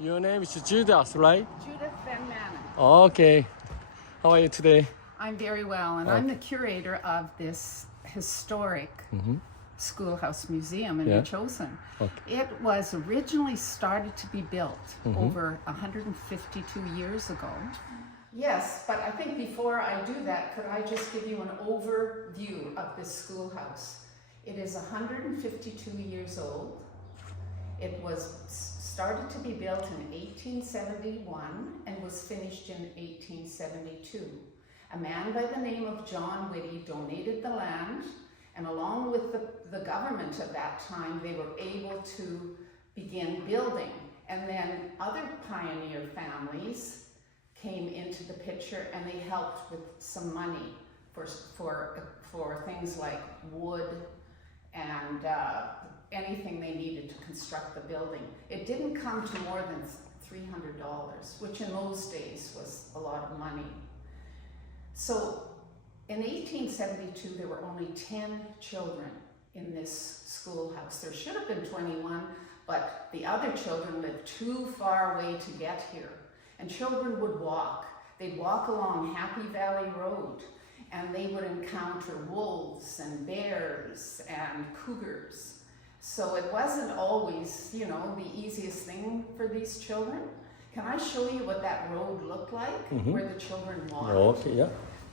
Your name is Judas, right? Judith Van Manen. Okay. How are you today? I'm very well, and I'm the curator of this historic schoolhouse museum in Metchosin. Okay. It was originally started to be built over 152 years ago. Yes, but I think before I do that, could I just give you an overview of this schoolhouse? It is 152 years old. It was started to be built in 1871 and was finished in 1872. A man by the name of John Whitty donated the land, and along with the government at that time, they were able to begin building. And then other pioneer families came into the picture, and they helped with some money for things like wood and anything they needed to construct the building. It didn't come to more than $300, which in those days was a lot of money. So in 1872, there were only 10 children in this schoolhouse. There should have been 21, but the other children lived too far away to get here. And children would walk. They'd walk along Happy Valley Road, and they would encounter wolves and bears and cougars. So it wasn't always, you know, the easiest thing for these children. Can I show you what that road looked like, where the children walked? Okay, yeah.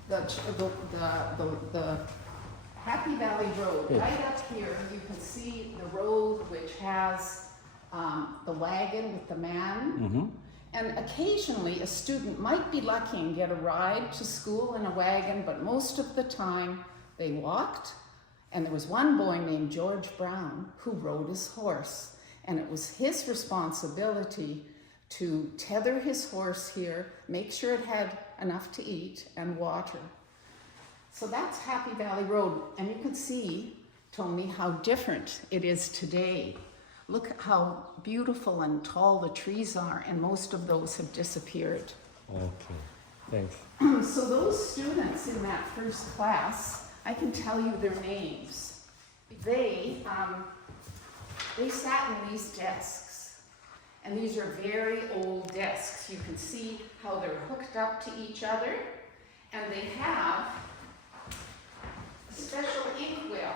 The Happy Valley Road, right up here, you can see the road which has the wagon with the man. And occasionally a student might be lucky and get a ride to school in a wagon, but most of the time they walked. And there was one boy named George Brown who rode his horse, and it was his responsibility to tether his horse here, make sure it had enough to eat and water. So that's Happy Valley Road, and you can see, Tony, how different it is today. Look how beautiful and tall the trees are, and most of those have disappeared. Okay, thanks. So those students in that first class, I can tell you their names. They sat in these desks, and these are very old desks. You can see how they're hooked up to each other, and they have a special inkwell.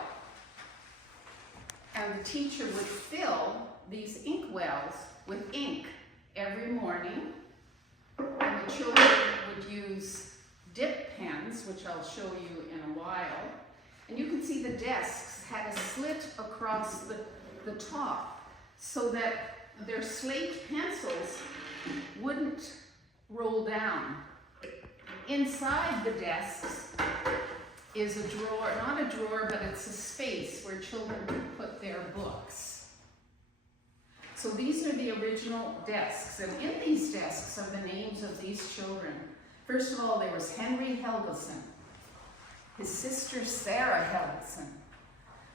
And the teacher would fill these inkwells with ink every morning, and the children would use dip pens, which I'll show you in a while. And you can see the desks had a slit across the top so that their slate pencils wouldn't roll down. Inside the desks is a drawer, not a drawer, but it's a space where children could put their books. So these are the original desks, and in these desks are the names of these children. First of all, there was Henry Helgeson, his sister Sarah Helgeson,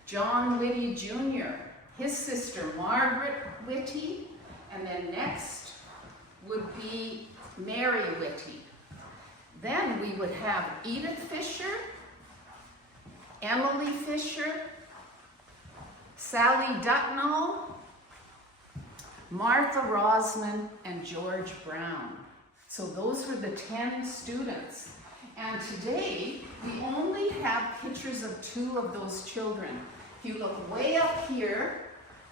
John Whitty Jr., his sister Margaret Whitty, and then next would be Mary Whitty. Then we would have Edith Fisher, Emily Fisher, Sally Dutnall, Martha Rosman, and George Brown. So those were the 10 students. And today, we only have pictures of 2 of those children. If you look way up here,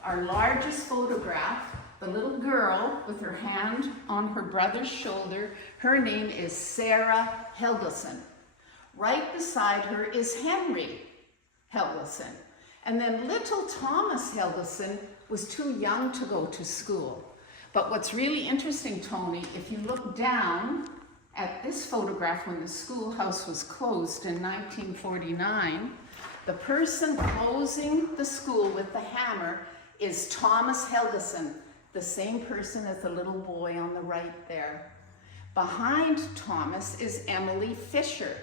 our largest photograph, the little girl with her hand on her brother's shoulder, her name is Sarah Helgeson. Right beside her is Henry Helgeson. And then little Thomas Helgeson was too young to go to school. But what's really interesting, Tony, if you look down at this photograph when the schoolhouse was closed in 1949, the person closing the school with the hammer is Thomas Helgeson, the same person as the little boy on the right there. Behind Thomas is Emily Fisher.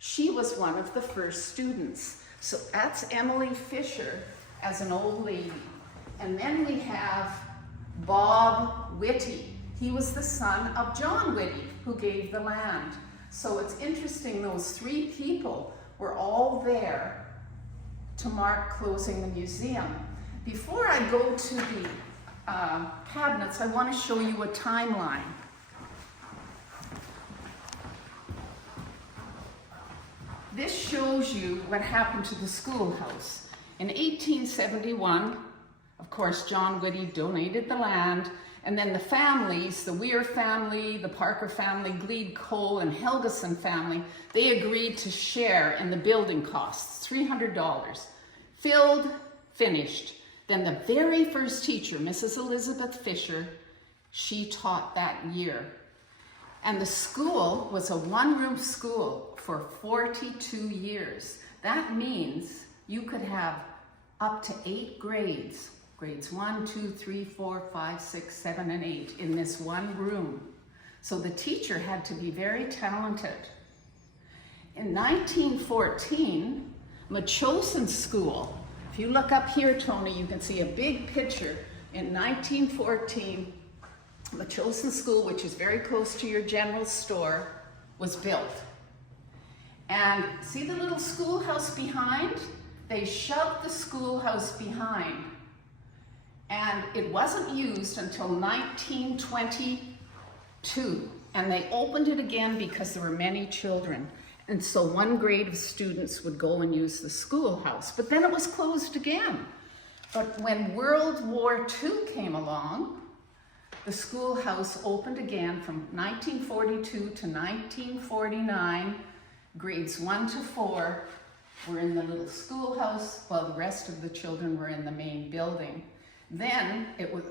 She was one of the first students. So that's Emily Fisher as an old lady. And then we have Bob Whitty. He was the son of John Whitty, who gave the land. So it's interesting, those 3 people were all there to mark closing the museum. Before I go to the cabinets, I want to show you a timeline. This shows you what happened to the schoolhouse. In 1871, of course, John Whitty donated the land, and then the families, the Weir family, the Parker family, Glede Cole, and Helgeson family, they agreed to share in the building costs, $300. Filled, finished. Then the very first teacher, Mrs. Elizabeth Fisher, she taught that year. And the school was a one-room school for 42 years. That means you could have up to 8 grades. Grades 1, 2, 3, 4, 5, 6, 7, and 8 in this one room. So the teacher had to be very talented. In 1914, Metchosin School, if you look up here, Tony, you can see a big picture. In 1914, Metchosin School, which is very close to your general store, was built. And see the little schoolhouse behind? They shoved the schoolhouse behind. And it wasn't used until 1922. And they opened it again because there were many children. And so one grade of students would go and use the schoolhouse. But then it was closed again. But when World War II came along, the schoolhouse opened again from 1942 to 1949. Grades 1 to 4 were in the little schoolhouse, while the rest of the children were in the main building. Then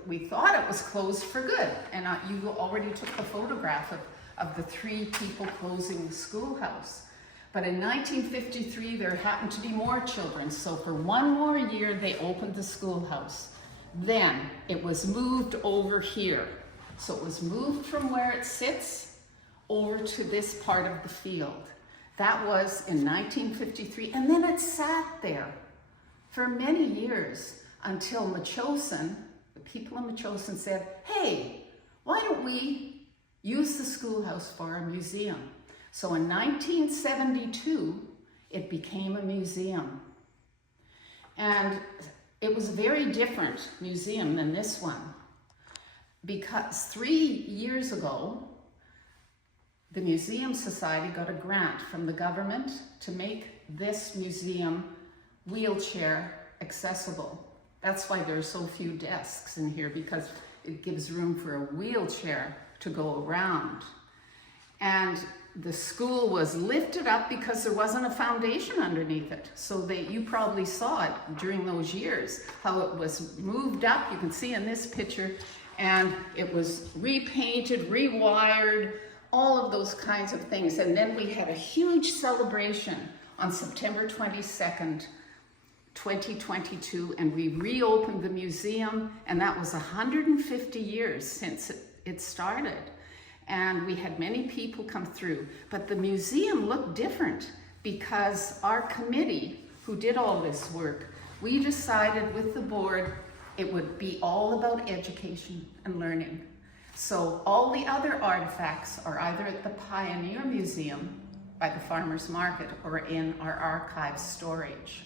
we thought it was closed for good, and you already took the photograph of the 3 people closing the schoolhouse. But in 1953, there happened to be more children, so for one more year, they opened the schoolhouse. Then it was moved over here. So it was moved from where it sits over to this part of the field. That was in 1953, and then it sat there for many years until Metchosin, the people in Metchosin said, hey, why don't we use the schoolhouse for a museum? So in 1972, it became a museum. And it was a very different museum than this one, because 3 years ago, the Museum Society got a grant from the government to make this museum wheelchair accessible. That's why there are so few desks in here, because it gives room for a wheelchair to go around. And the school was lifted up because there wasn't a foundation underneath it. So you probably saw it during those years, how it was moved up. You can see in this picture, and it was repainted, rewired, all of those kinds of things. And then we had a huge celebration on September 22nd, 2022, and we reopened the museum, and that was 150 years since it started. And we had many people come through, but the museum looked different because our committee, who did all this work, we decided with the board it would be all about education and learning. So all the other artifacts are either at the Pioneer Museum by the Farmers Market or in our archive storage.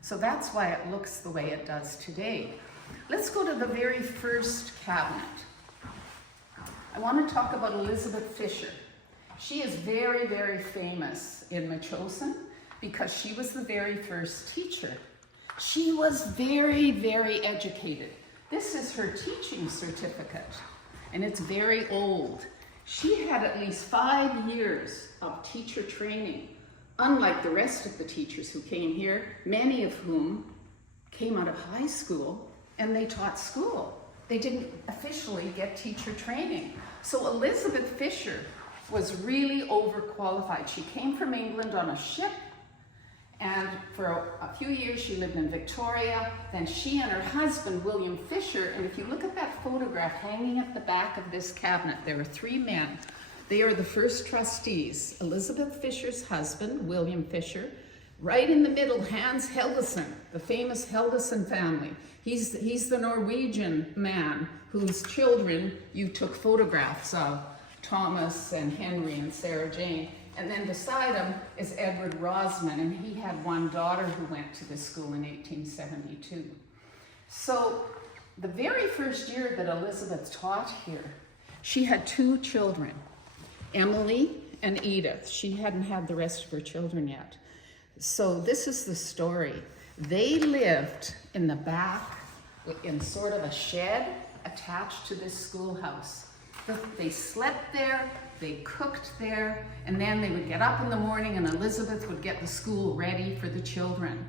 So that's why it looks the way it does today. Let's go to the very first cabinet. I want to talk about Elizabeth Fisher. She is very, very famous in Metchosin because she was the very first teacher. She was very, very educated. This is her teaching certificate, and it's very old. She had at least 5 years of teacher training, unlike the rest of the teachers who came here, many of whom came out of high school and they taught school. They didn't officially get teacher training. So Elizabeth Fisher was really overqualified. She came from England on a ship, and for a few years she lived in Victoria. Then she and her husband, William Fisher, and if you look at that photograph hanging at the back of this cabinet, there are 3 men. They are the first trustees. Elizabeth Fisher's husband, William Fisher. Right in the middle, Hans Helgeson, the famous Helgeson family. He's the Norwegian man whose children you took photographs of, Thomas and Henry and Sarah Jane. And then beside him is Edward Rosman, and he had one daughter who went to this school in 1872. So the very first year that Elizabeth taught here, she had 2 children, Emily and Edith. She hadn't had the rest of her children yet. So this is the story. They lived in the back in sort of a shed attached to this schoolhouse. They slept there, they cooked there, and then they would get up in the morning and Elizabeth would get the school ready for the children.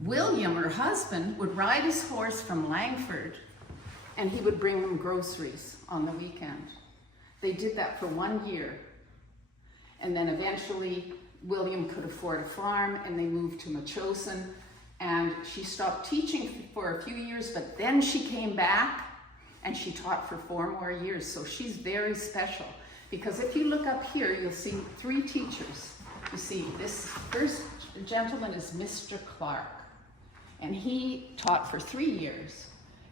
William, her husband, would ride his horse from Langford and he would bring them groceries on the weekend. They did that for 1 year. And then eventually William could afford a farm and they moved to Metchosin, and she stopped teaching for a few years, but then she came back and she taught for 4 more years. So she's very special, because if you look up here, you'll see 3 teachers. You see this first gentleman is Mr. Clark, and he taught for 3 years.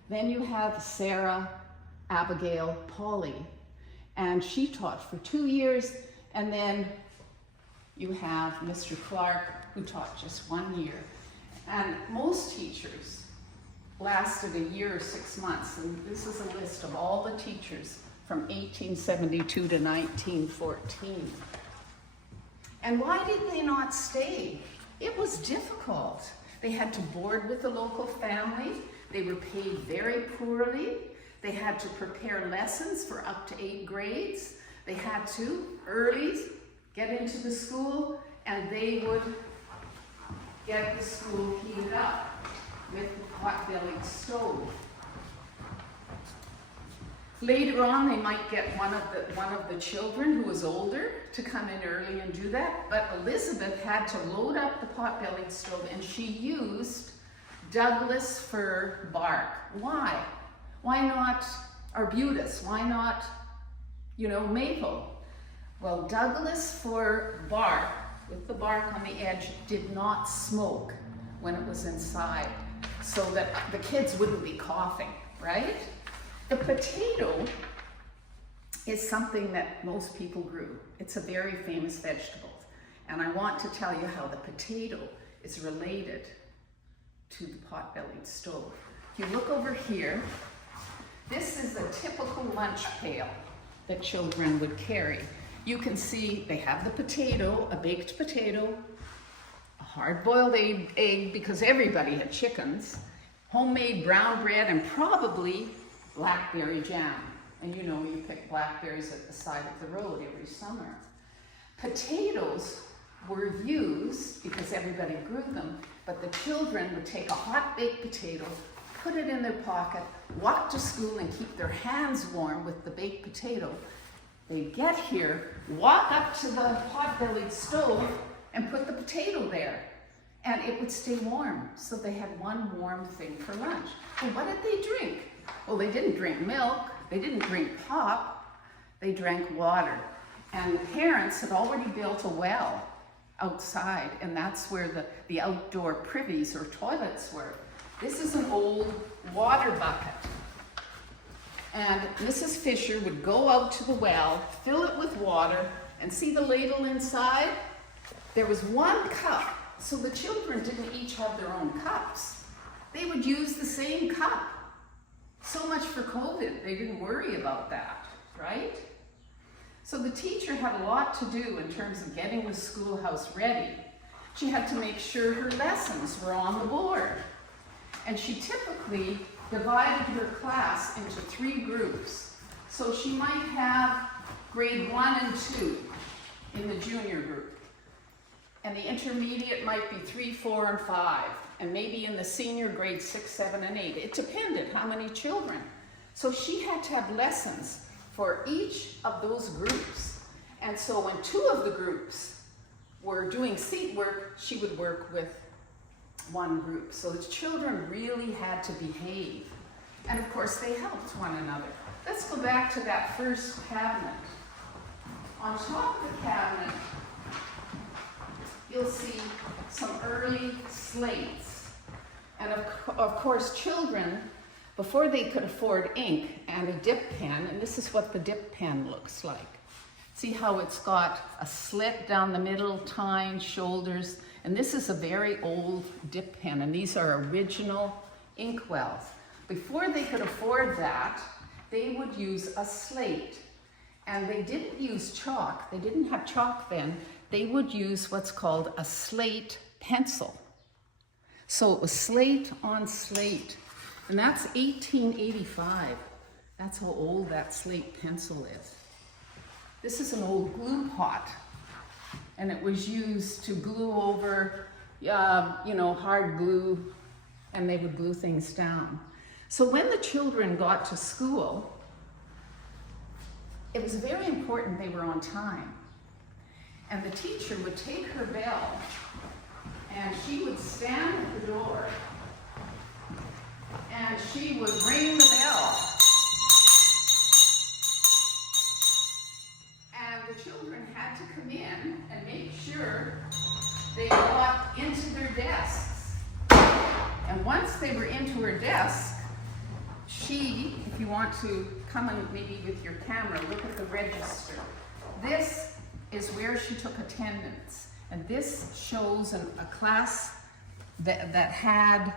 Then you have Sarah Abigail Pauley, and she taught for 2 years. And then you have Mr. Clark, who taught just 1 year. And most teachers lasted a year or 6 months. And this is a list of all the teachers from 1872 to 1914. And why did they not stay? It was difficult. They had to board with the local family. They were paid very poorly. They had to prepare lessons for up to 8 grades. They had to early get into the school, and they would get the school heated up with the pot-bellied stove. Later on, they might get one of the children who was older to come in early and do that, but Elizabeth had to load up the pot-bellied stove, and she used Douglas fir bark. Why? Why not arbutus? Why not, maple? Well, Douglas fir bark, with the bark on the edge, did not smoke when it was inside, so that the kids wouldn't be coughing, right? The potato is something that most people grew. It's a very famous vegetable. And I want to tell you how the potato is related to the pot-bellied stove. If you look over here, this is a typical lunch pail that children would carry. You can see they have the potato, a baked potato, a hard-boiled egg, because everybody had chickens, homemade brown bread, and probably blackberry jam. And you pick blackberries at the side of the road every summer. Potatoes were used because everybody grew them, but the children would take a hot baked potato, put it in their pocket, walk to school and keep their hands warm with the baked potato. They'd get here, walk up to the pot-bellied stove and put the potato there, and it would stay warm. So they had one warm thing for lunch. Well, what did they drink? Well, they didn't drink milk, they didn't drink pop, they drank water. And the parents had already built a well outside, and that's where the outdoor privies or toilets were. This is an old water bucket. And Mrs. Fisher would go out to the well, fill it with water, and see the ladle inside? There was 1 cup, so the children didn't each have their own cups. They would use the same cup. So much for COVID, they didn't worry about that, right? So the teacher had a lot to do in terms of getting the schoolhouse ready. She had to make sure her lessons were on the board. And she typically divided her class into 3 groups. So she might have grade 1 and 2 in the junior group. And the intermediate might be 3, 4, and 5. And maybe in the senior grade 6, 7, and 8. It depended how many children. So she had to have lessons for each of those groups. And so when 2 of the groups were doing seat work, she would work with 1 group. So the children really had to behave. And of course, they helped one another. Let's go back to that first cabinet. On top of the cabinet, you'll see some early slates. And of course, children, before they could afford ink and a dip pen, and this is what the dip pen looks like. See how it's got a slit down the middle, tine, shoulders, and this is a very old dip pen, and these are original inkwells. Before they could afford that, they would use a slate. And they didn't use chalk. They didn't have chalk then. They would use what's called a slate pencil. So it was slate on slate. And that's 1885. That's how old that slate pencil is. This is an old glue pot. And it was used to glue over, hard glue, and they would glue things down. So when the children got to school, it was very important they were on time. And the teacher would take her bell, and she would stand at the door, and she would ring the bell. And the children had to come in and make sure they got into their desks. And once they were into her desk, she, if you want to come and maybe with your camera, look at the register. This is where she took attendance. And this shows a class that had,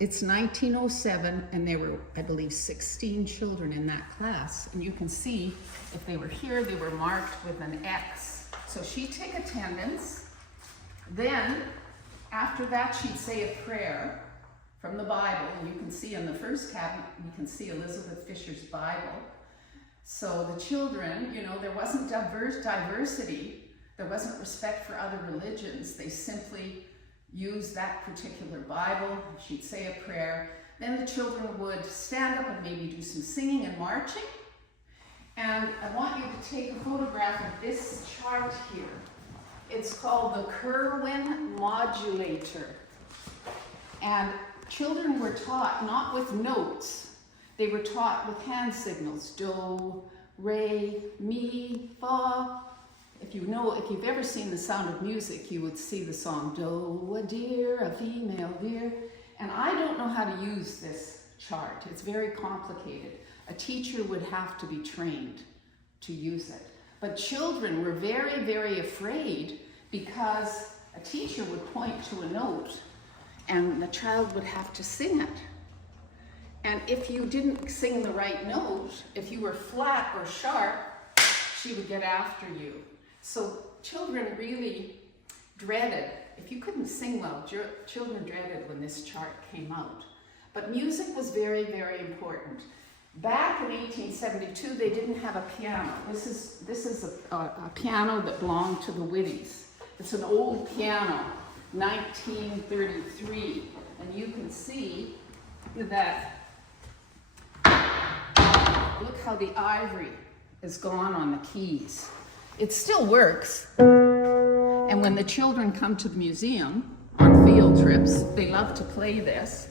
it's 1907, and there were, I believe, 16 children in that class. And you can see if they were here, they were marked with an X. So she'd take attendance. Then, after that, she'd say a prayer from the Bible. And you can see in the first cabinet, you can see Elizabeth Fisher's Bible. So the children, there wasn't diversity. There wasn't respect for other religions. They simply used that particular Bible. She'd say a prayer. Then the children would stand up and maybe do some singing and marching. And I want you to take a photograph of this chart here. It's called the Kerwin modulator. And children were taught not with notes. They were taught with hand signals. Do, re, mi, fa. If you've ever seen The Sound of Music, you would see the song, do, a deer, a female deer. And I don't know how to use this chart. It's very complicated. A teacher would have to be trained to use it. But children were very, very afraid because a teacher would point to a note and the child would have to sing it. And if you didn't sing the right note, if you were flat or sharp, she would get after you. So children really dreaded, if you couldn't sing well, children dreaded when this chart came out. But music was very, very important. Back in 1872, they didn't have a piano. This is a piano that belonged to the Whitties. It's an old piano, 1933. And you can see that, look how the ivory is gone on the keys. It still works. And when the children come to the museum on field trips, they love to play this.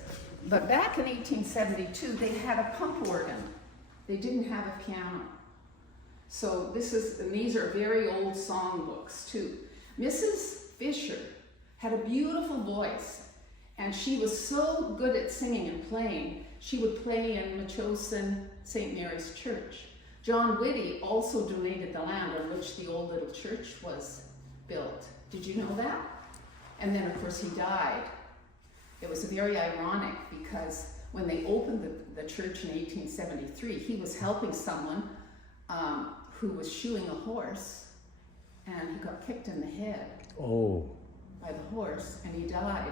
But back in 1872, they had a pump organ. They didn't have a piano. So these are very old songbooks too. Mrs. Fisher had a beautiful voice, and she was so good at singing and playing, she would play in Metchosin St. Mary's Church. John Whitty also donated the land on which the old little church was built. Did you know that? And then, of course, he died. It was very ironic because when they opened the church in 1873, he was helping someone who was shoeing a horse, and he got kicked in the head by the horse, and he died.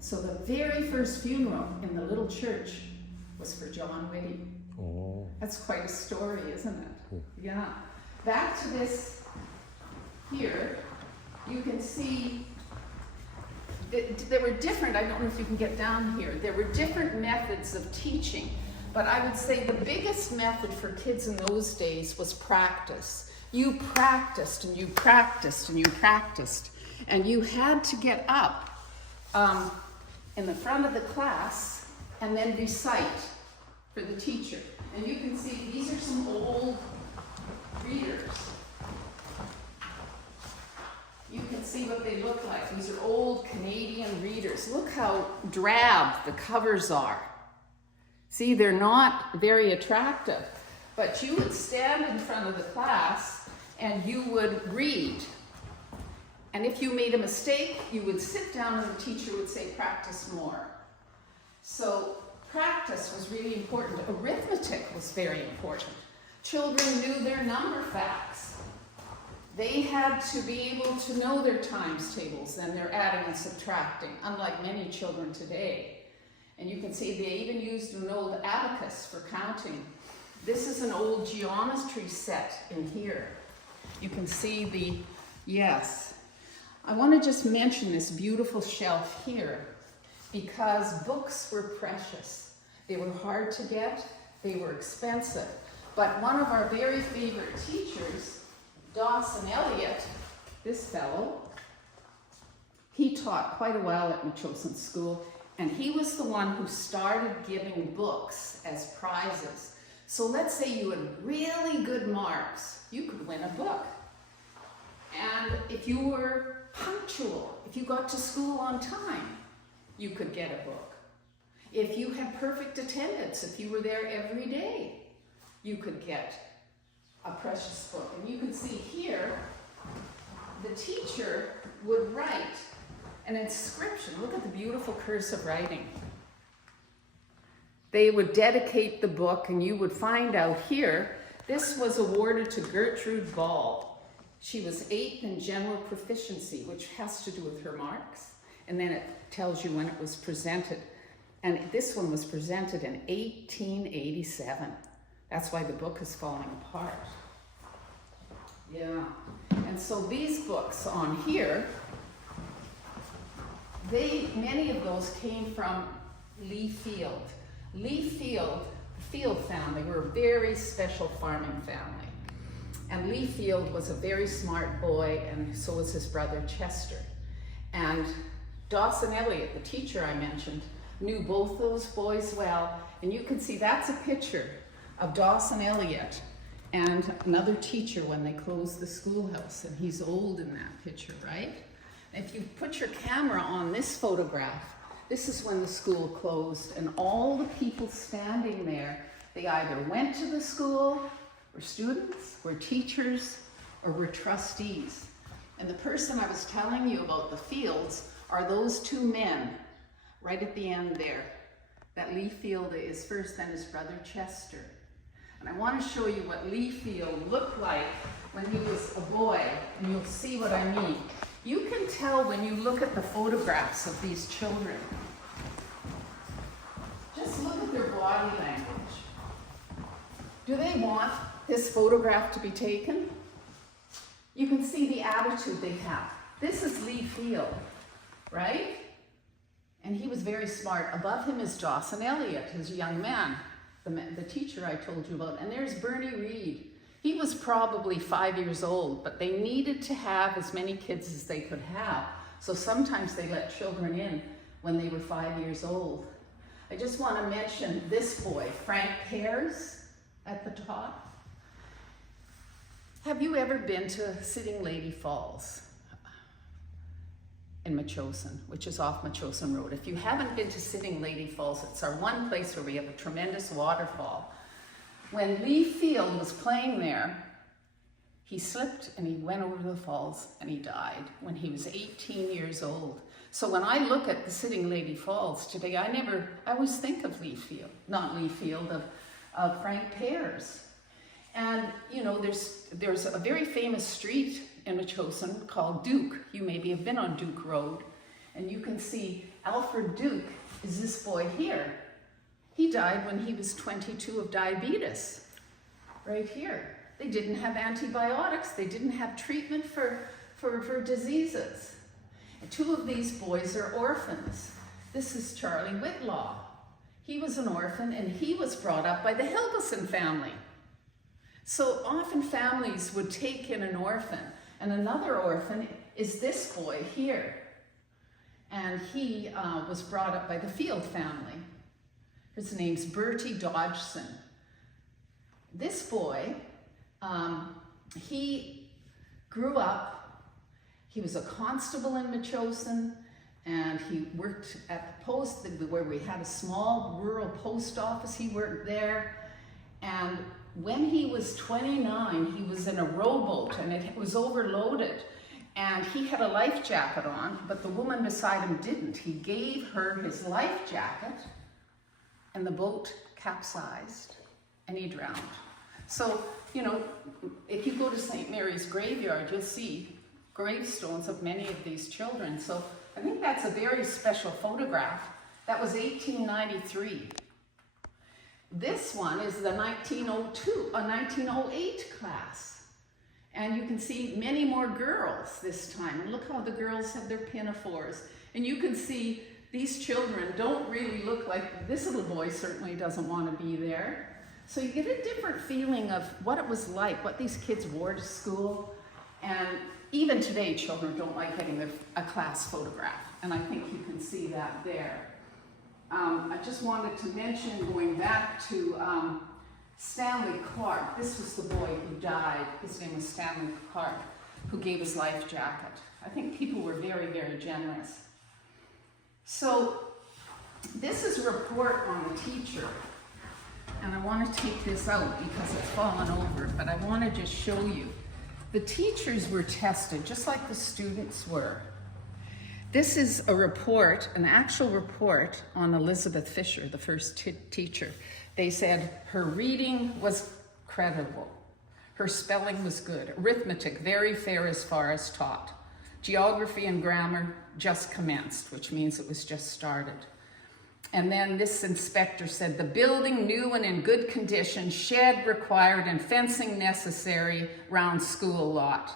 So the very first funeral in the little church was for John Whitty. Oh. That's quite a story, isn't it? Yeah. Back to this here, you can see there were different, I don't know if you can get down here, there were different methods of teaching, but I would say the biggest method for kids in those days was practice. You practiced and you practiced and you practiced, and you had to get up in the front of the class and then recite for the teacher. And you can see these are some old readers. You can see what they look like. These are old Canadian readers. Look how drab the covers are. See, they're not very attractive. But you would stand in front of the class and you would read. And if you made a mistake, you would sit down and the teacher would say, practice more. So practice abacus was really important. Arithmetic was very important. Children knew their number facts. They had to be able to know their times tables and their adding and subtracting, unlike many children today. And you can see they even used an old abacus for counting. This is an old geometry set in here. You can see the, yes. I want to just mention this beautiful shelf here because books were precious. They were hard to get, they were expensive. But one of our very favorite teachers, Dawson Elliott, this fellow, he taught quite a while at Metchosin School, and he was the one who started giving books as prizes. So let's say you had really good marks, you could win a book. And if you were punctual, if you got to school on time, you could get a book. If you had perfect attendance, if you were there every day, you could get a precious book. And you can see here, the teacher would write an inscription. Look at the beautiful cursive writing. They would dedicate the book, and you would find out here, this was awarded to Gertrude Ball. She was 8th in general proficiency, which has to do with her marks. And then it tells you when it was presented. And this one was presented in 1887. That's why the book is falling apart. Yeah. And so these books on here, many of those came from Lee Field. Lee Field, the Field family, were a very special farming family. And Lee Field was a very smart boy, and so was his brother Chester. And Dawson Elliott, the teacher I mentioned, knew both those boys well. And you can see that's a picture of Dawson Elliott and another teacher when they closed the schoolhouse. And he's old in that picture, right? If you put your camera on this photograph, this is when the school closed, and all the people standing there, they either went to the school, were students, were teachers, or were trustees. And the person I was telling you about the Fields are those two men right at the end there. That Lee Field is first, then his brother Chester. And I want to show you what Lee Field looked like when he was a boy, and you'll see what I mean. You can tell when you look at the photographs of these children. Just look at their body language. Do they want this photograph to be taken? You can see the attitude they have. This is Lee Field, right? And he was very smart. Above him is Dawson Elliott, his young man, the teacher I told you about. And there's Bernie Reed. He was probably 5 years old, but they needed to have as many kids as they could have. So sometimes they let children in when they were 5 years old. I just want to mention this boy, Frank Pears, at the top. Have you ever been to Sitting Lady Falls in Metchosin, which is off Metchosin Road? If you haven't been to Sitting Lady Falls, it's our one place where we have a tremendous waterfall. When Lee Field was playing there, he slipped and he went over the falls and he died when he was 18 years old. So when I look at the Sitting Lady Falls today, I always think of Lee Field, not Lee Field, of Frank Pears. And you know, there's a very famous street in Metchosin called Duke. You maybe have been on Duke Road, and you can see Alfred Duke is this boy here. He died when he was 22 of diabetes, right here. They didn't have antibiotics. They didn't have treatment for diseases. And two of these boys are orphans. This is Charlie Whitlaw. He was an orphan, and he was brought up by the Helgeson family. So often families would take in an orphan, and another orphan is this boy here. And he was brought up by the Field family. His name's Bertie Dodgson. This boy, he grew up, he was a constable in Metchosin, and he worked at the post where we had a small rural post office. He worked there, and when he was 29, he was in a rowboat, and it was overloaded, and he had a life jacket on, but the woman beside him didn't. He gave her his life jacket, and the boat capsized and he drowned. So, you know, if you go to St. Mary's graveyard, you'll see gravestones of many of these children. So I think that's a very special photograph. That was 1893. This one is the 1908 class. And you can see many more girls this time. And look how the girls have their pinafores. And you can see these children don't really look like, this little boy certainly doesn't want to be there. So you get a different feeling of what it was like, what these kids wore to school. And even today, children don't like getting a class photograph. And I think you can see that there. I just wanted to mention, going back to Stanley Clark. This was the boy who died. His name was Stanley Clark, who gave his life jacket. I think people were very, very generous. So this is a report on the teacher. And I want to take this out because it's fallen over, but I want to just show you. The teachers were tested just like the students were. This is a report, an actual report on Elizabeth Fisher, the first teacher. They said her reading was credible. Her spelling was good. Arithmetic, very fair as far as taught. Geography and grammar just commenced, which means it was just started. And then this inspector said, the building new and in good condition, shed required and fencing necessary round school lot.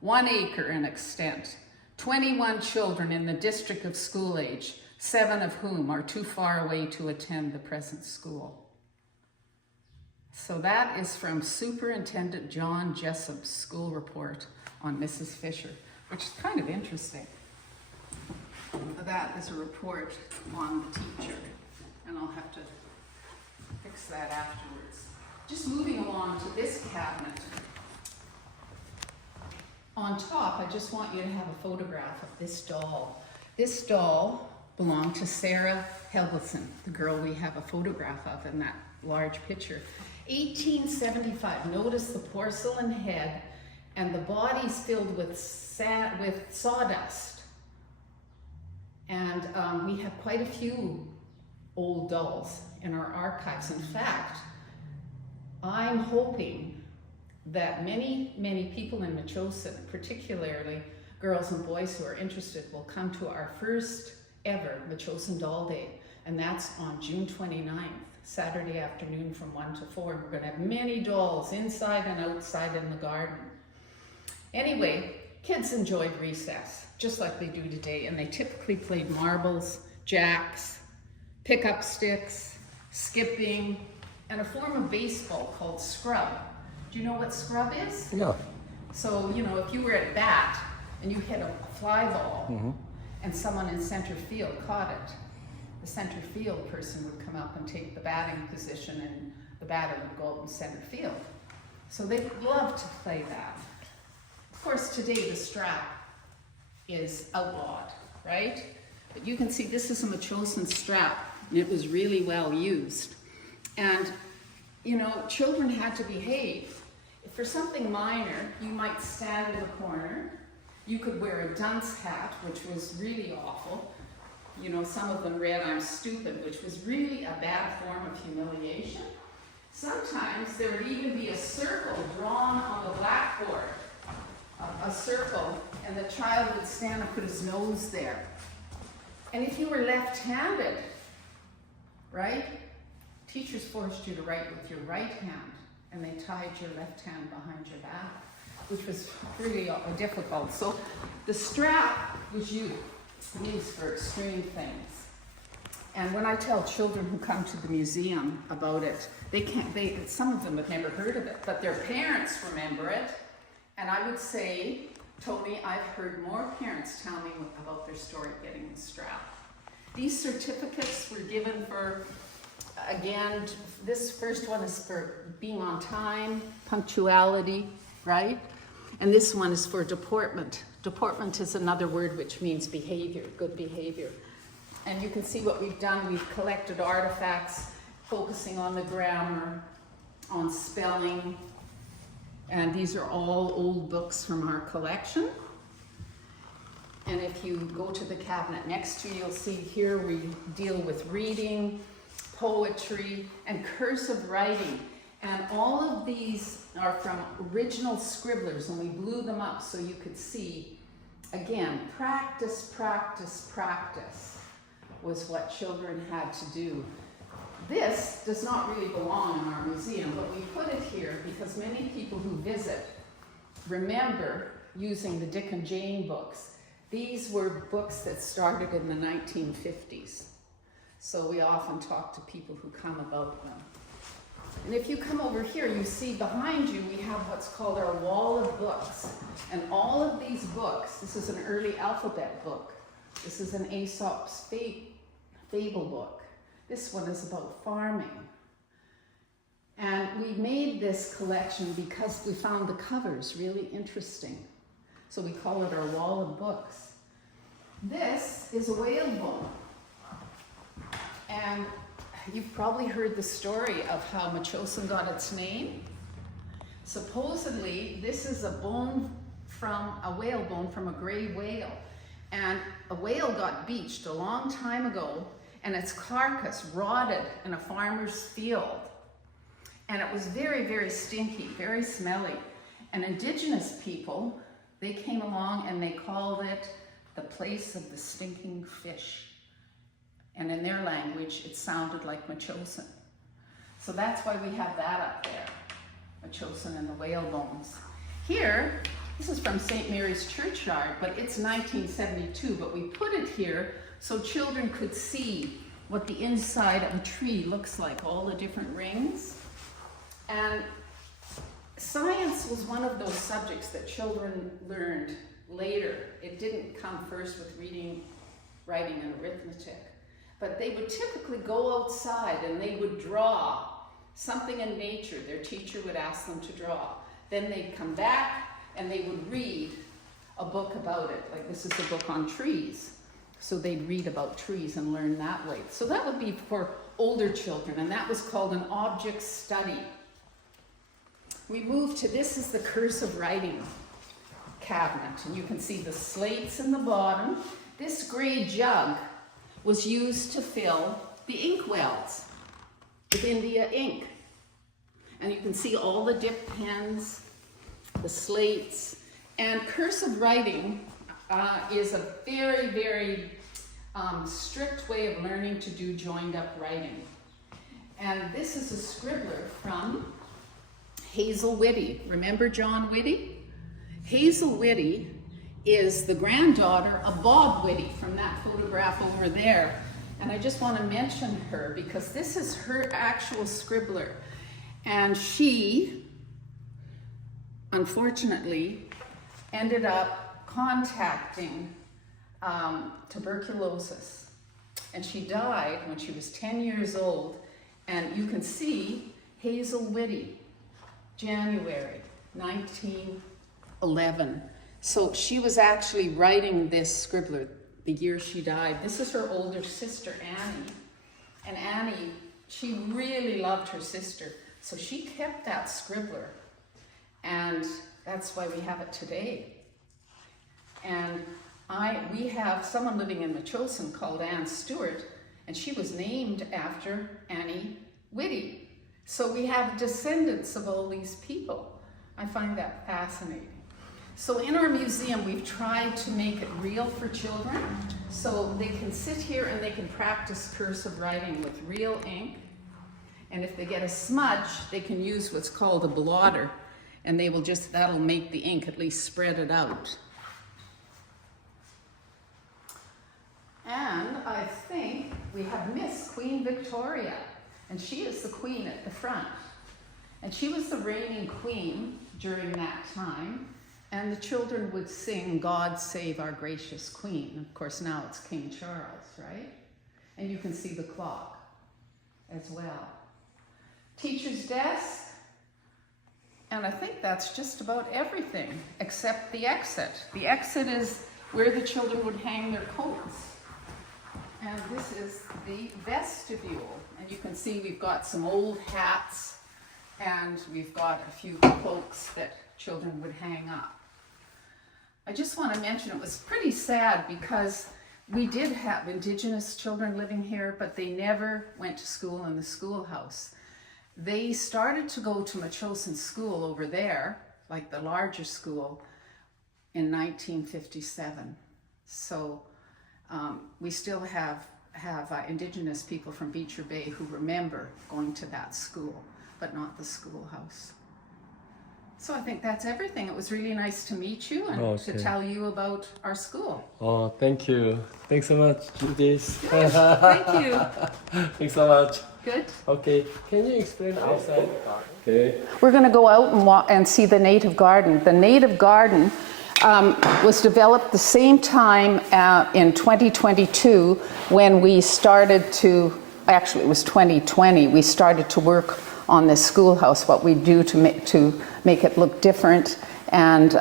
1 acre in extent. 21 children in the district of school age, 7 of whom are too far away to attend the present school. So that is from Superintendent John Jessup's school report on Mrs. Fisher, which is kind of interesting. That is a report on the teacher, and I'll have to fix that afterwards. Just moving along to this cabinet. On top, I just want you to have a photograph of this doll. This doll belonged to Sarah Helgeson, the girl we have a photograph of in that large picture. 1875, notice the porcelain head and the body's filled with sawdust. And we have quite a few old dolls in our archives. In fact, I'm hoping that many people in Metchosin, particularly girls and boys who are interested, will come to our first ever Metchosin Doll Day, and that's on June 29th, Saturday afternoon from 1 to 4. We're going to have many dolls inside and outside in the garden. Anyway, kids enjoyed recess, just like they do today, and they typically played marbles, jacks, pickup sticks, skipping, and a form of baseball called scrub. Do you know what scrub is? Yeah. So, you know, if you were at bat and you hit a fly ball and someone in center field caught it, the center field person would come up and take the batting position and the batter would go out in center field. So they loved to play that. Of course, today the strap is outlawed, right? But you can see this is a Metchosin strap, and it was really well used. And, you know, children had to behave. If for something minor, you might stand in the corner. You could wear a dunce hat, which was really awful. You know, some of them read, "I'm stupid," which was really a bad form of humiliation. Sometimes there would even be a circle drawn on the blackboard, a circle, and the child would stand and put his nose there. And if you were left-handed, right, teachers forced you to write with your right hand, and they tied your left hand behind your back, which was really difficult. So the strap was used for extreme things. And when I tell children who come to the museum about it, some of them have never heard of it, but their parents remember it. And I would say, Tony, I've heard more parents tell me about their story getting the strap. These certificates were given for, again, this first one is for being on time, punctuality, right? And this one is for deportment. Deportment is another word which means behavior, good behavior. And you can see what we've done. We've collected artifacts focusing on the grammar, on spelling, and these are all old books from our collection. And if you go to the cabinet next to you, you'll see here we deal with reading, poetry, and cursive writing. And all of these are from original scribblers, and we blew them up so you could see. Again, practice, practice, practice was what children had to do. This does not really belong in our museum, but we put it here because many people who visit remember using the Dick and Jane books. These were books that started in the 1950s. So we often talk to people who come about them. And if you come over here, you see behind you, we have what's called our wall of books. And all of these books, this is an early alphabet book. This is an Aesop's fable book. This one is about farming. And we made this collection because we found the covers really interesting. So we call it our wall of books. This is a whale bone. And you've probably heard the story of how Metchosin got its name. Supposedly, this is a bone from a whale bone from a gray whale. And a whale got beached a long time ago, and its carcass rotted in a farmer's field. And it was very, very stinky, very smelly. And indigenous people, they came along and they called it the place of the stinking fish. And in their language, it sounded like Metchosin. So that's why we have that up there, Metchosin and the whale bones. Here, this is from St. Mary's Churchyard, but it's 1972, but we put it here so children could see what the inside of a tree looks like, all the different rings. And science was one of those subjects that children learned later. It didn't come first with reading, writing, and arithmetic. But they would typically go outside and they would draw something in nature. Their teacher would ask them to draw. Then they'd come back and they would read a book about it. Like this is a book on trees. So they'd read about trees and learn that way. So that would be for older children, and that was called an object study. We moved to, this is the cursive writing cabinet, and you can see the slates in the bottom. This gray jug was used to fill the ink wells with India ink. And you can see all the dip pens, the slates, and cursive writing is a very, very strict way of learning to do joined up writing. And this is a scribbler from Hazel Whitty. Remember John Whitty? Hazel Whitty is the granddaughter of Bob Whitty from that photograph over there. And I just want to mention her because this is her actual scribbler. And she, unfortunately, ended up contacting tuberculosis. And she died when she was 10 years old. And you can see Hazel Whitty, January 1911. So she was actually writing this scribbler the year she died. This is her older sister, Annie. And Annie, she really loved her sister. So she kept that scribbler. And that's why we have it today. And we have someone living in Metchosin called Anne Stewart, and she was named after Annie Whitty. So we have descendants of all these people. I find that fascinating. So in our museum, we've tried to make it real for children, so they can sit here and they can practice cursive writing with real ink. And if they get a smudge, they can use what's called a blotter, and they will just, that'll make the ink at least spread it out. And I think we have Miss Queen Victoria, and she is the queen at the front. And she was the reigning queen during that time, and the children would sing, "God Save Our Gracious Queen." Of course, now it's King Charles, right? And you can see the clock as well. Teacher's desk, and I think that's just about everything except the exit. The exit is where the children would hang their coats. And this is the vestibule. And you can see we've got some old hats and we've got a few cloaks that children would hang up. I just want to mention it was pretty sad because We did have Indigenous children living here, but they never went to school in the schoolhouse. They started to go to Metchosin School over there, like the larger school, in 1957. So we still have Indigenous people from Beecher Bay who remember going to that school, but not the schoolhouse. So I think that's everything. It was really nice to meet you and to tell you about our school. Oh, thank you. Thanks so much, Judith. Yes, thank you. Thanks so much. Good. Okay, can you explain outside? Okay. We're going to go out and walk and see the native garden. The native garden was developed the same time in 2022 when we started to, actually it was 2020, we started to work on this schoolhouse, what we do to make it look different. And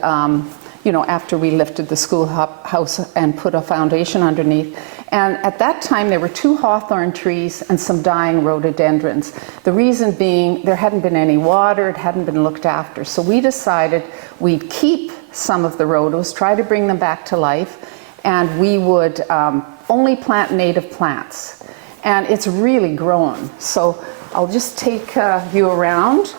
you know, after we lifted the schoolhouse and put a foundation underneath. And at that time there were 2 hawthorn trees and some dying rhododendrons. The reason being there hadn't been any water, it hadn't been looked after. So we decided we'd keep some of the rhodos, try to bring them back to life, and we would only plant native plants. And it's really grown. So I'll just take you around.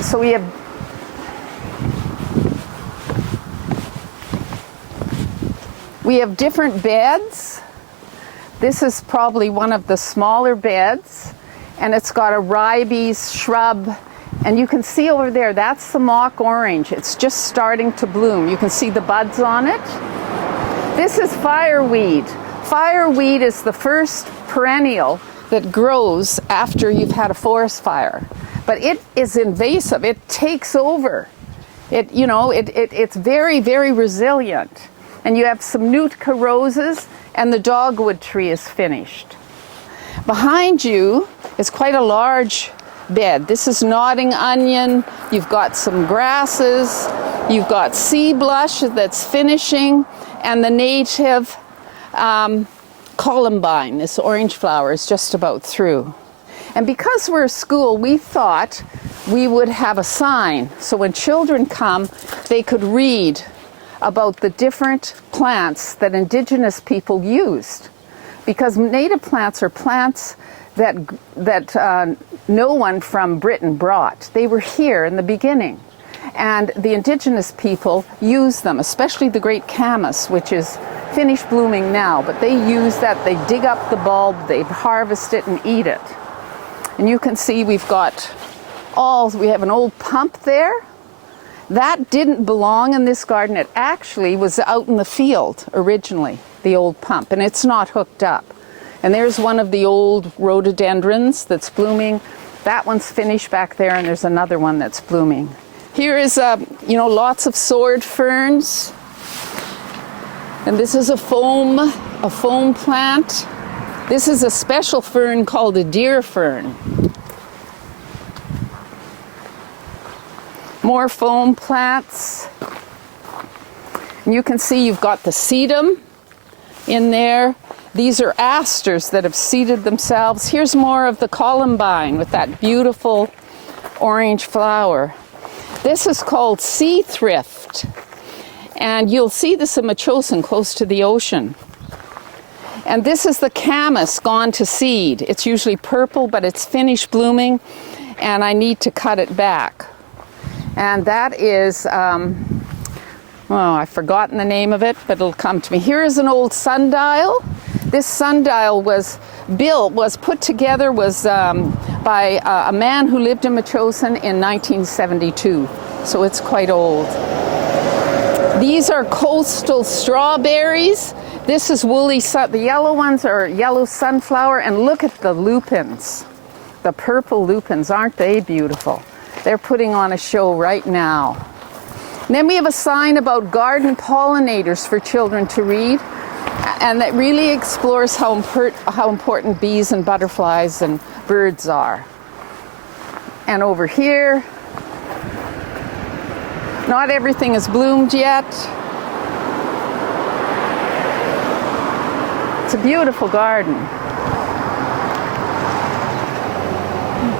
So we have different beds. This is probably one of the smaller beds, and it's got a ribes shrub. And you can see over there, that's the mock orange. It's just starting to bloom. You can see the buds on it. This is fireweed. Fireweed is the first perennial that grows after you've had a forest fire. But it is invasive. It takes over. It's very, very resilient. And you have some Nootka roses, and the dogwood tree is finished. Behind you is quite a large bed. This is nodding onion. You've got some grasses. You've got sea blush that's finishing, and the native columbine, this orange flower, is just about through. And because we're a school, we thought we would have a sign so when children come, they could read about the different plants that Indigenous people used. Because native plants are plants that no one from Britain brought. They were here in the beginning. And the Indigenous people used them, especially the great camas, which is finished blooming now, but they use that, they dig up the bulb, they harvest it and eat it. And you can see we have an old pump there. That didn't belong in this garden. It actually was out in the field originally, the old pump, and it's not hooked up. And there's one of the old rhododendrons that's blooming. That one's finished back there, and there's another one that's blooming. Here is, lots of sword ferns. And this is a foam plant. This is a special fern called a deer fern. More foam plants. And you can see you've got the sedum in there. These are asters that have seeded themselves. Here's more of the columbine with that beautiful orange flower. This is called sea thrift. And you'll see this in Metchosin, close to the ocean. And this is the camas gone to seed. It's usually purple, but it's finished blooming, and I need to cut it back. And that is, I've forgotten the name of it, but it'll come to me. Here is an old sundial. This sundial was put together by a man who lived in Metchosin in 1972, so it's quite old. These are coastal strawberries. This is the yellow ones are yellow sunflower, and look at the lupins. The purple lupins, aren't they beautiful? They're putting on a show right now. And then we have a sign about garden pollinators for children to read, and that really explores how important bees and butterflies and birds are. And over here, not everything has bloomed yet. It's a beautiful garden.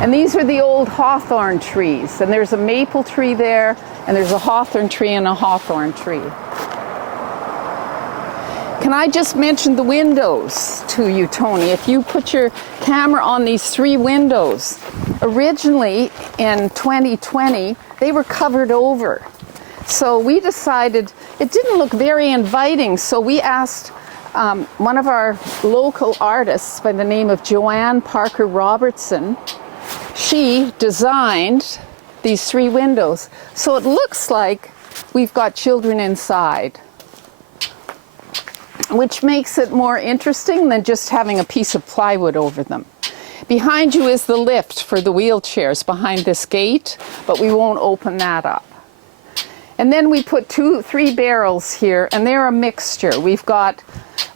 And these are the old hawthorn trees. And there's a maple tree there, and there's a hawthorn tree and a hawthorn tree. Can I just mention the windows to you, Tony? If you put your camera on these 3 windows, originally in 2020, they were covered over. So we decided it didn't look very inviting, so we asked one of our local artists by the name of Joanne Parker Robertson. She designed these 3 windows. So it looks like we've got children inside, which makes it more interesting than just having a piece of plywood over them. Behind you is the lift for the wheelchairs behind this gate, but we won't open that up. And then we put 3 barrels here, and they're a mixture. We've got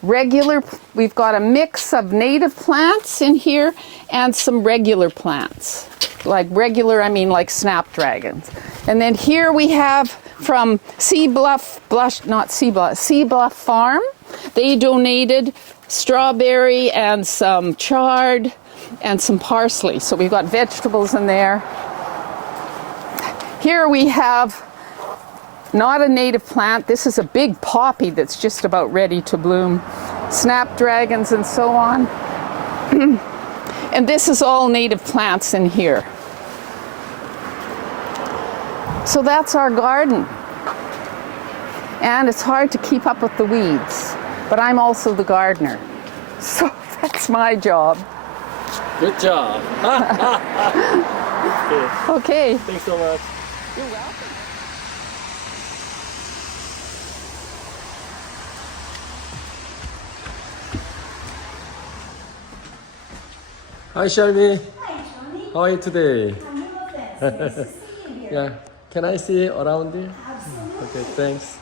a mix of native plants in here and some regular plants. Like regular, I mean like snapdragons. And then here we have from Sea Bluff Farm. They donated strawberry and some chard and some parsley. So we've got vegetables in there. Here we have not a native plant. This is a big poppy that's just about ready to bloom. Snapdragons and so on. And this is all native plants in here. So that's our garden. And it's hard to keep up with the weeds. But I'm also the gardener. So that's my job. Good job. Okay. Thanks so much. You're welcome. Hi, Shelby. Hi, Tony. How are you today? I'm Nice to see you here. Yeah. Can I see around you? Absolutely. Okay, thanks.